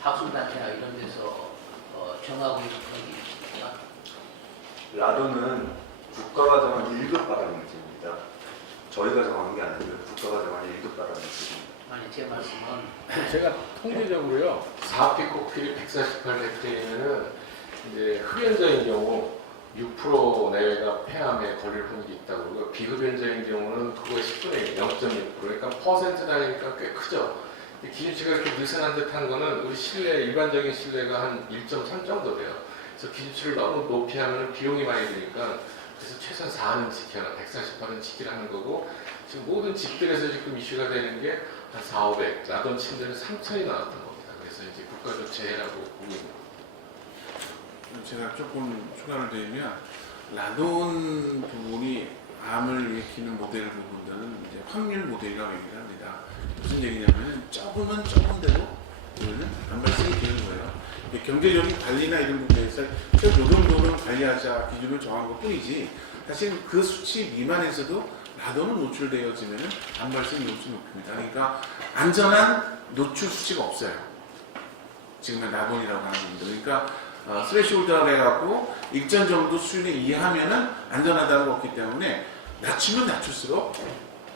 학술단체나 이런 데서 정하고 있는 그런 게 있습니다. 라돈은 국가가 정한 1급 발암물질입니다. 저희가 정한 게 아니고요. 국가가 정한 1급 발암물질입니다. 아니 제 말씀은 제가 통계적으로요 4피코필 148렉트이면은 이제 흡연자인 경우 6% 내외가 폐암에 걸릴 확률이 있다고 그러고요. 비흡연자인 경우는 그거의 10분의 0.6%. 그러니까 퍼센트라니까 꽤 크죠. 기준치가 이렇게 느슨한 듯한 거는 우리 실내, 일반적인 실내가 한 1.3 정도 돼요. 그래서 기준치를 너무 높이 하면 비용이 많이 드니까 그래서 최소한 4는 지켜라, 148은 지키라는 거고 지금 모든 집들에서 지금 이슈가 되는 게 한 4, 500, 라돈 침대는 3,000이 나왔던 겁니다. 그래서 이제 국가 조치해라고 보고 있는 겁니다. 제가 조금 추가를 드리면 라돈 부분이 암을 일으키는 모델 부분들은 이제 확률 모델이라고 얘기를 합니다. 무슨 얘기냐면 적으면 적은대로 우리는 암 발생이 되는 거예요. 경제적인 관리나 이런 부분에서 이 정도는 관리하자 기준을 정한 것 뿐이지 사실 그 수치 미만에서도 라돈은 노출되어지면 암 발생 노출이 높습니다. 그러니까 안전한 노출 수치가 없어요. 지금은 라돈이라고 하는 겁니다. 그러니까 스레시홀드라고 해갖고 일정 정도 수준에 이해하면은 안전하다는 거 없기 때문에 낮추면 낮출수록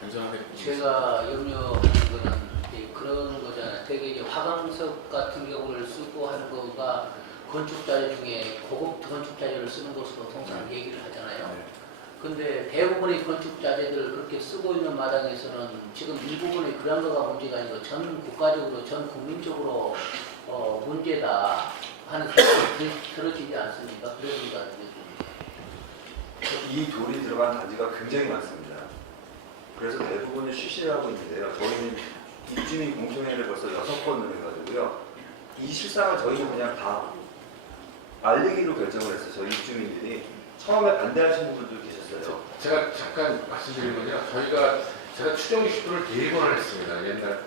안전하게. 제가 염려하는 거는 이제 그런 거잖아요. 되게 이제 화강석 같은 경우를 쓰고 하는 거가 건축자재 중에 고급 건축자재를 쓰는 것으로 통상 얘기를 하잖아요. 근데 대부분의 건축자재들을 그렇게 쓰고 있는 마당에서는 지금 일부분의 그런 거가 문제가 아니고 전 국가적으로 전 국민적으로 문제다 하는 생각이 들어지지 않습니까? 그러니까 이 돌이 들어간 단지가 굉장히 많습니다. 그래서 대부분이 쉬쉬하고 있는데요. 저희는 입주민 공청회를 벌써 6번을 해가지고요. 이 실상을 저희는 그냥 다 알리기로 결정을 했어요. 저희 입주민들이 처음에 반대하시는 분들도 계셨어요. 제가 잠깐 말씀드리면요. 제가 추정 이슈를 4번을 했습니다. 옛날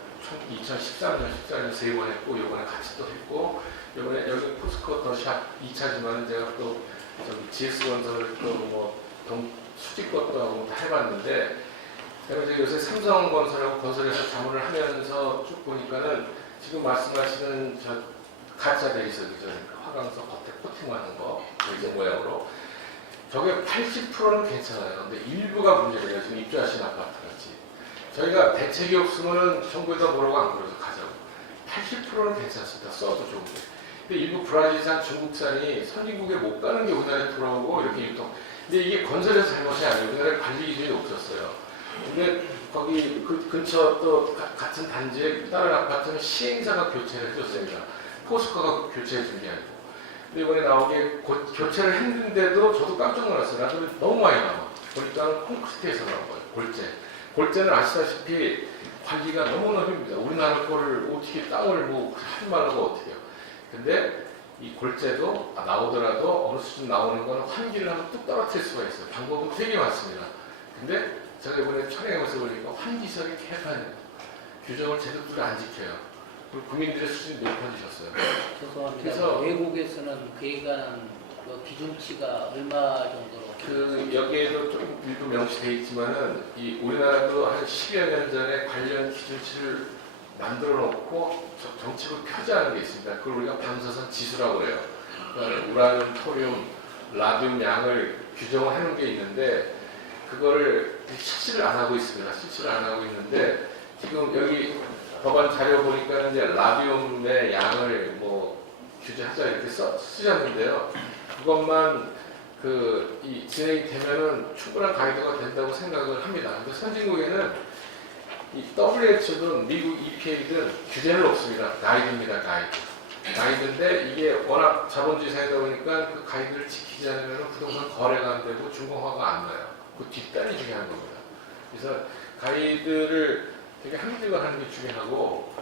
2013년, 14년 3번 했고, 요번에 같이 또 했고, 요번에 여기 포스코 더 샵 2차지만 제가 또 GS건설을 또 수직 것도 하고 다 해봤는데, 제가 이제 요새 삼성건설하고 건설에서 자문을 하면서 쭉 보니까는 지금 말씀하시는 저 가짜 대리석이죠. 화강석 겉에 코팅하는 거, 이제 모양으로. 저게 80%는 괜찮아요. 근데 일부가 문제예요. 지금 입주하신 아파트 같이. 저희가 대책이 없으면은 정부에다 뭐라고 안 그러죠. 가자고. 80%는 괜찮습니다. 써도 좋은데. 근데 일부 브라질산, 중국산이 선진국에 못 가는 게 우리나라에 돌아오고 이렇게 유통. 근데 이게 건설에서 잘못이 아니에요. 우리나라에 관리 기준이 없었어요. 근데 거기 그 근처 또 같은 단지에 다른 아파트는 시행사가 교체를 해줬습니다. 포스코가 교체해 준 게 아니고. 근데 이번에 나온 게 교체를 했는데도 저도 깜짝 놀랐어요. 나도 너무 많이 나와. 보니까 콘크리트에서 나온 거예요. 골재. 골재는 아시다시피 관리가 너무나 힘듭니다. 우리나라 거를 어떻게 땅을 뭐 하지 말라고 어떻게 해요. 근데 이 골재도 나오더라도 어느 수준 나오는 거는 환기를 하면 뚝 떨어뜨릴 수가 있어요. 방법은 되게 많습니다. 근데 제가 이번에 촬영해서 보니까 환기설이 개판이에요. 규정을 제대로 안 지켜요. 그리고 국민들의 수준이 높아지셨어요. 죄송합니다. 그래서 외국에서는 그에 관한 그 기준치가 얼마 정도로? 여기에도 좀 일부 명시되어 있지만은 이 우리나라도 한 10여 년 전에 관련 기준치를 만들어 놓고 정책을 표지하는 게 있습니다. 그걸 우리가 방사선 지수라고 그래요. 그러니까 우라늄, 토륨, 라듐 양을 규정을 해놓은 게 있는데 그거를 실시를 안 하고 있습니다. 실시를 안 하고 있는데 지금 여기 법안 자료 보니까 이제 라듐의 양을 뭐 규제하자 이렇게 쓰셨는데요. 그것만 이 진행이 되면은 충분한 가이드가 된다고 생각을 합니다. 근데 선진국에는 이 WHO든 미국 EPA든 규제는 없습니다. 가이드입니다, 가이드. 가이드인데 이게 워낙 자본주의 사회다 보니까 그 가이드를 지키지 않으면 부동산 거래가 안 되고 준공화가 안 나요. 그 뒷단이 중요한 겁니다. 그래서 가이드를 되게 합리적으로 하는 게 중요하고,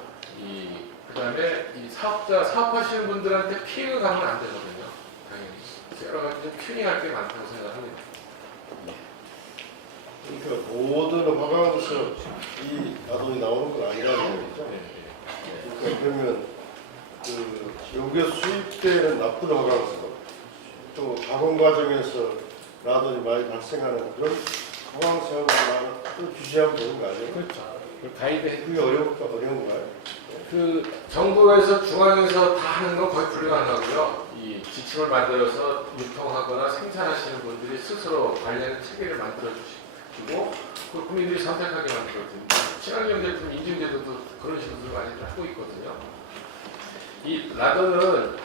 그 다음에 이 사업하시는 분들한테 피해가 가면 안 되거든요. 당연히. 여러 가지 좀 튜닝할 게 많다고 생각합니다. 그러니까 모든 화강에서 이 나돈이 나오는 건 아니라는 얘기죠. 그러니까 그러면 여기에 수입되는 나쁜 화강에서 또 가공 과정에서 라돈이 많이 발생하는 그런 화강사업을 또 규제하면 되는 거 아니에요? 그렇죠. 가이드 그게 어려운가요? 정부에서 중앙에서 다 하는 건 거의 불가능하고요. 이 지침을 만들어서 유통하거나 생산하시는 분들이 스스로 관련 체계를 만들어 주시고 그 국민들이 선택하게 만들거든요. 친환경 제품 인증제도도 그런 식으로 많이 하고 있거든요. 이 라돈은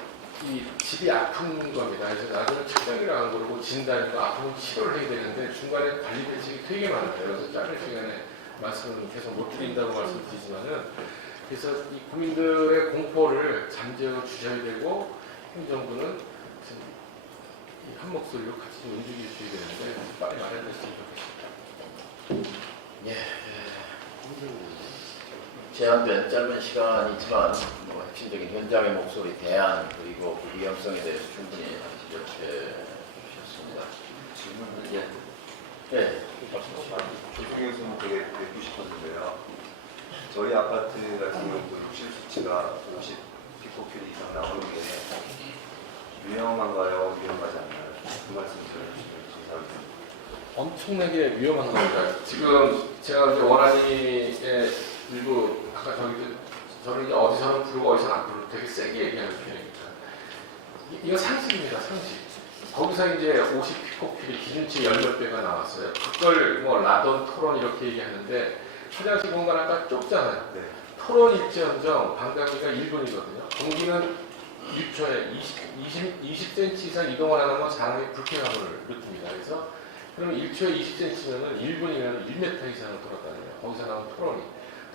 이 질이 아픈 겁니다. 그래서 라돈은 측정이라고 안 그러고 진단이고 아프면 치료를 해야 되는데 중간에 관리 대책이 되게 많아요. 그래서 짧은 시간에 말씀을 계속 못 드린다고 말씀드리지만은 그래서 이 국민들의 공포를 잠재워 주셔야 되고 행정부는 이 한 목소리로 같이 좀 움직여 주셔야 되는데 빨리 마련됐으면 좋겠습니다. 예. 제한된 짧은 시간이지만 뭐 핵심적인 현장의 목소리, 대안 그리고 그 위험성에 대해서 충분히 지적해 주셨습니다. 질문을 예. 조중에서는 되게 뵙고 싶었는데요. 저희 아파트 같은 경우도 욕실 수치가 50 피코큐리 이상 나오는 게 위험한가요? 위험하지 않나요? 그 말씀 전해주시면 감사하겠습니다. 엄청나게 위험한 겁니다. 지금 제가 이제 원안위의 일부 아까 저는 이제 어디서는 부르고 어디서는 안 부르고 되게 세게 얘기하는 편입니다. 이거 상식입니다, 상식. 거기서 이제 50 피코큐리 기준치 10배가 나왔어요. 그걸 뭐 라돈, 토론 이렇게 얘기하는데 화장실 공간 아까 좁잖아요. 네. 토론일지언정 반감기가 1분이거든요. 공기는 6초에 20cm 이상 이동을 안 하면 사람이 불쾌감을 느낍니다. 그래서 그러면 1초에 20cm면은 1분이면 1m 이상을 돌아다녀요. 거기서 나온 토론이.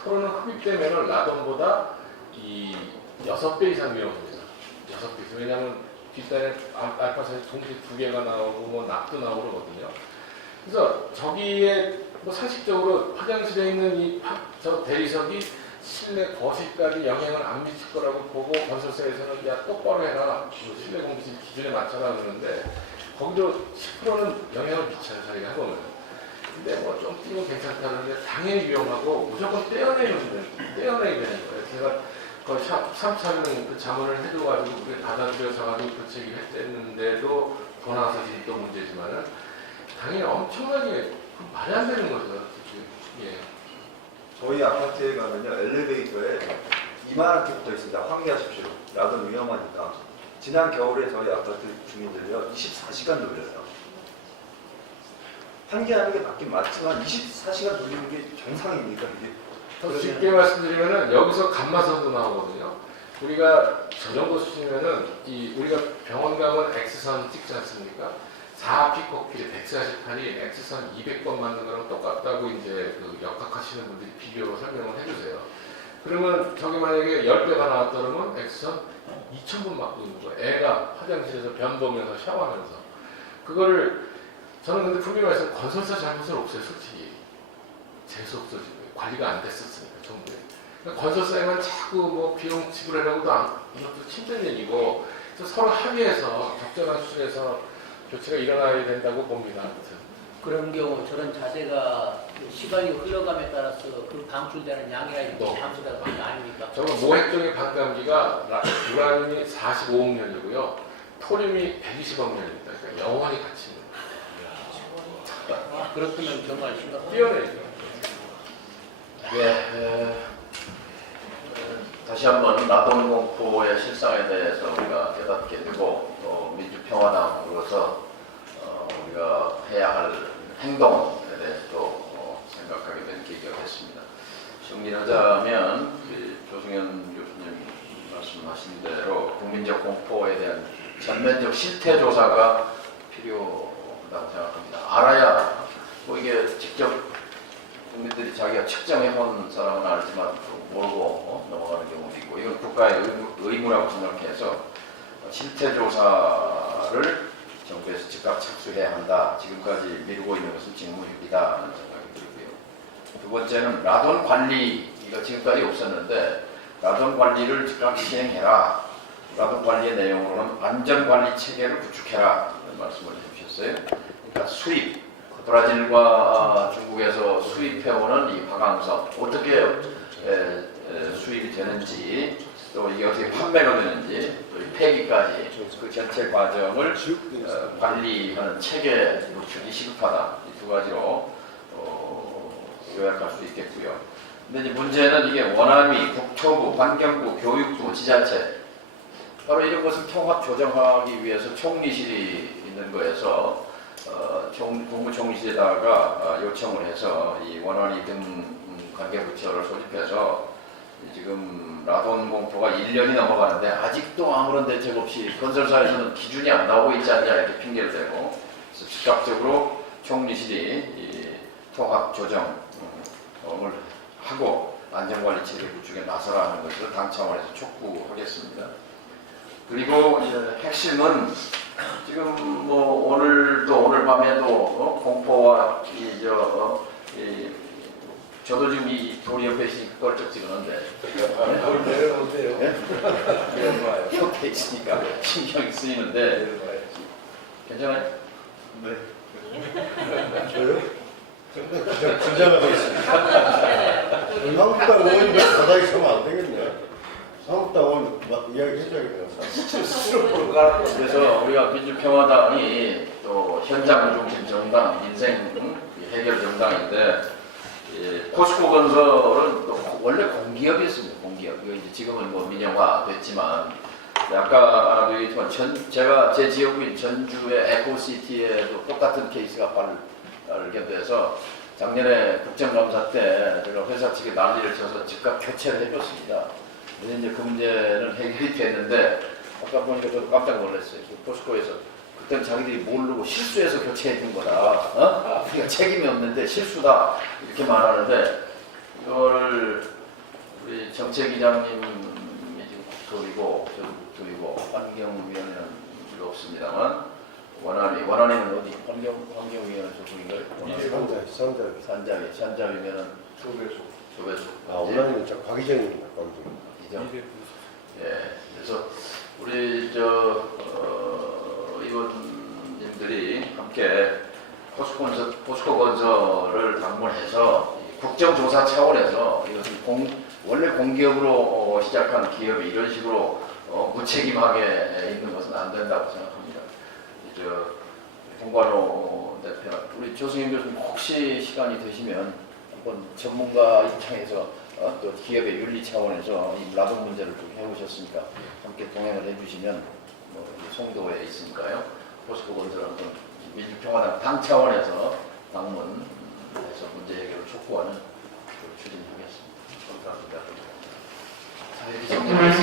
토론은 흡입되면은 라돈보다 이 6배 이상 위험합니다. 6배 이상. 왜냐하면 뒷단에 알파산이 동시에 2개가 나오고 뭐 납도 나오고 그러거든요. 그래서 저기에 뭐 상식적으로 화장실에 있는 저 대리석이 실내 거실까지 영향을 안 미칠 거라고 보고 건설사에서는 야 똑바로 해라 실내 공기질 기준에 맞춰라 그러는데 거기도 10%는 영향을 미쳐요 저희가 해보면. 근데 뭐 좀 뛰면 괜찮다는데 당연히 위험하고 무조건 떼어내야 되는 거예요. 제가 거의 3차는 그 자문을 해줘가지고 우리 받아들여져가지고 교체를 했는데도 더 나와서 지금 또 문제지만은 당연히 엄청나게 말이 안 되는 거죠. 예. 저희 아파트에 가면요 엘리베이터에 이만하게 붙어 있습니다. 환기하십시오. 라돈 위험하니까. 지난 겨울에 저희 아파트 주민들이요 24시간 돌렸어요. 환기하는 게 맞긴 맞지만 24시간 돌리는 게 정상입니까 이게? 더 쉽게 말씀드리면은 여기서 감마선도 나오거든요. 우리가 저 정도 수준이면은 우리가 병원 가면 X선 찍지 않습니까? 4피코큐리 148이 X선 200번 맞는 거랑 똑같다고 이제 그 역학하시는 분들이 비교로 설명을 해주세요. 그러면 저기 만약에 10배가 나왔다 그러면 X선 2000번 맞고 있는 거예요. 애가 화장실에서 변 보면서 샤워하면서. 그거를 저는 근데 분명히 말씀 건설사 잘못은 없어요, 솔직히. 재수 없어지고 관리가 안 됐었으니까. 그러니까 건설사에만 자꾸 뭐 비용 지불하려고도 이것도 힘든 일이고, 그래서 서로 합의해서 적절한 수준에서 교체가 일어나야 된다고 봅니다. 그런 경우 저런 자세가 시간이 흘러감에 따라서 그 방출되는 양이라든지 방출되는 방이 아닙니까? 저거 모핵종의 반감기가 우라늄이 45억 년이고요, 토륨이 120억 년입니다. 그러니까 영원히 같이 있는 그렇다면 정말 심각합니다. 뛰어내죠. 예, 다시 한번 라돈 공포의 실상에 대해서 우리가 깨닫게 되고 또 민주평화당으로서 우리가 해야 할 행동에 대해서 또 생각하게 된 계기가 됐습니다. 정리하자면 조승현 교수님 말씀하신 대로 국민적 공포에 대한 전면적 실태 조사가 필요하다고 생각합니다. 알아야 뭐 이게 직접 국민들이 자기가 측정해본 사람은 알지만 모르고 넘어가는 경우도 있고, 이건 국가의 의무라고 생각해서 실태 조사를 정부에서 즉각 착수해야 한다. 지금까지 미루고 있는 것은 직무유기다는 생각이 들고요. 두 번째는 라돈 관리, 이거 지금까지 없었는데 라돈 관리를 즉각 시행해라. 라돈 관리의 내용으로는 안전관리 체계를 구축해라 이런 말씀을 해주셨어요. 그러니까 수입, 브라질과 중국에서 수입해오는 이 화강석 어떻게 수입이 되는지, 또 이게 어떻게 판매가 되는지, 또 폐기까지 그 전체 과정을 관리하는 체계 구축이 시급하다. 이 두 가지로 요약할 수 있겠고요. 근데 이제 문제는 이게 원안위, 국토부, 환경부, 교육부, 지자체 바로 이런 것을 통합 조정하기 위해서 총리실이 있는 거에서 국무총리실에다가 요청을 해서 이 원안위 등 관계부처를 소집해서 지금 라돈 공포가 1년이 넘어가는데 아직도 아무런 대책 없이 건설사에서는 기준이 안 나오고 있지 않냐 이렇게 핑계를 대고, 그래서 즉각적으로 총리실이 이 통합 조정을 하고 안전관리 체계 구축에 나서라는 것을 당 차원에서 촉구하겠습니다. 그리고 이제 핵심은 지금 뭐 오늘 밤에도 공포와 저도 지금 이 돌 옆에 있으니까 껄쩍지근한데 내려오세요. 옆에 있으니까 신경이 쓰이는데 괜찮아요? 네. 저요? 그냥 긴장하고 있습니다. 한국당 의원이 바닥에 서면 안 되겠네. 한국당 의원 이야기 해줘야겠네요. 그래서 우리가 민주평화당이 또 현장 중심 정당, 민생 해결 정당인데, 포스코 건설은 또 원래 공기업이었습니다. 공기업. 이거 이제 지금은 뭐 민영화 됐지만, 아까 제가 제 지역구인 전주의 에코시티에도 똑같은 케이스가 발견돼서 작년에 국정감사 때 제가 회사 측에 난리를 쳐서 즉각 교체를 해줬습니다. 근데 이제 그 문제는 해결이 됐는데, 아까 보니까 저도 깜짝 놀랐어요. 포스코에서 그때는 자기들이 모르고 실수해서 교체해준 거다. 그러니까 책임이 없는데 실수다 이렇게 말하는데, 이거를 우리 정책위장님이 지금 국토위고 저도 국토위고 환경위원회는 필요 없습니다만, 원안위는 어디 환경위원회 소속인가요? 산자위면은 조배수. 원안위는 저 곽이정입니다. 곽이정. 예, 그래서 우리 의원님들이 함께 포스코 건설을 방문해서 국정조사 차원에서 이것을 원래 공기업으로 시작한 기업이 이런 식으로 무책임하게 있는 것은 안 된다고 생각합니다. 홍관호 대표, 우리 조승현 교수님 혹시 시간이 되시면 한번 전문가 입장에서 또 기업의 윤리 차원에서 이 라돈 문제를 좀 해오셨으니까 함께 동행을 해주시면, 뭐 송도에 있으니까요. 포스코 건설 한번 민주평화당 당 차원에서 방문해서 문제 해결을 촉구하는 추진하겠습니다. 감사합니다. 자, 이렇게 정리하겠습니다.